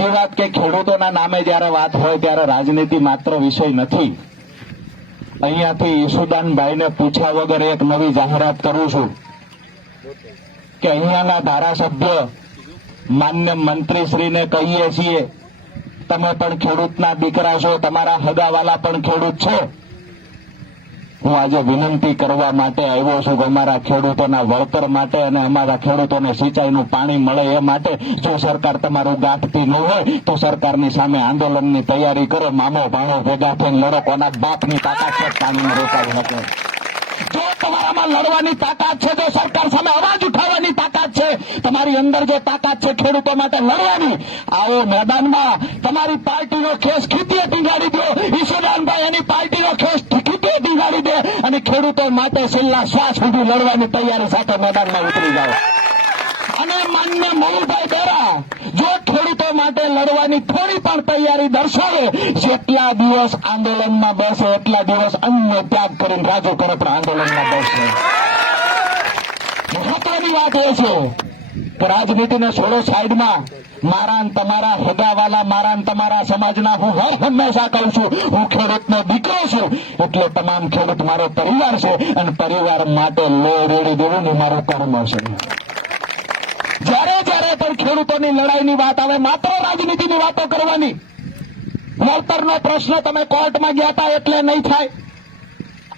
બીજી વાત કે ખેડૂતોના નામે જ્યારે વાત હોય ત્યારે રાજનીતિ માત્ર વિષય નથી. અહીંયાથી ઈસુદાનભાઈને પૂછ્યા વગર એક નવી જાહેરાત કરું છું કે અહીંયાના ધારાસભ્ય માન્ય મંત્રીશ્રીને કહીએ છીએ, તમે પણ ખેડૂતના દીકરા છો, તમારા હગાવાલા પણ ખેડૂત છે. હું આજે વિનંતી કરવા માટે આવ્યો છું કે અમારા ખેડૂતોના વળતર માટે અને અમારા ખેડૂતોને સિંચાઈનું પાણી મળે એ માટે જો સરકાર તમારું ગાંઠતી ન હોય તો સરકારની સામે આંદોલનની તૈયારી કરો. મામો ભાણો ભેગા થઈને લડો. કોના બાપની તાકાત છે પાણીને રોકાવી શકે? જો તમારામાં લડવાની તાકાત છે, જો સરકાર સામે અવાજ ઉઠાવવાની તાકાત છે, તમારી અંદર જે તાકાત છે ખેડૂતો માટે લડવાની, આવો મેદાનમાં તમારી પાર્ટીનો ખેસ ખીતીએ ટીંગાડી દો. ઈશુદાનભાઈ એની પાર્ટીનો ખેસ ખીતીએ ટીંગાડી દે અને ખેડૂતો માટે છેલ્લા શ્વાસ સુધી લડવાની તૈયારી સાથે મેદાનમાં ઉતરી જાઓ. અને માન્ય મોહનભાઈ બેરા જો ખેડૂતો માટે લડવાની થોડી પણ તૈયારી દર્શાવે, જેટલા દિવસ આંદોલનમાં બેસે એટલા દિવસ અન્ય ત્યાગ કરીને રાજુ કરે પણ આંદોલનમાં બેસે. મહત્વની વાત એ છે કે રાજનીતિને છોડો સાઈડમાં. મારા ને તમારા હગાવાલા, મારા ને તમારા સમાજના હું હર હંમેશા કહું છું, હું ખેડૂતનો દીકરો છું, એટલે તમામ ખેડૂત મારો પરિવાર છે અને પરિવાર માટે લોહી રેડી દેવું ને મારું કર્મ છે. જ્યારે જ્યારે પણ ખેડૂતોની લડાઈની વાત આવે માત્ર રાજનીતિની વાતો કરવાની. વળતરનો પ્રશ્ન તમે કોર્ટમાં ગયા હતા એટલે નહીં થાય.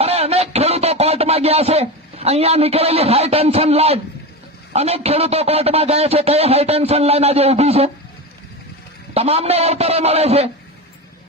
અરે અનેક ખેડૂતો કોર્ટમાં ગયા છે. અહીંયા નીકળેલી હાઈ ટેન્શન લાઈન અનેક ખેડૂતો કોર્ટમાં ગયા છે. કઈ હાઈ ટેન્શન લાઈન આજે ઉભી છે? તમામને વળતરો મળે છે.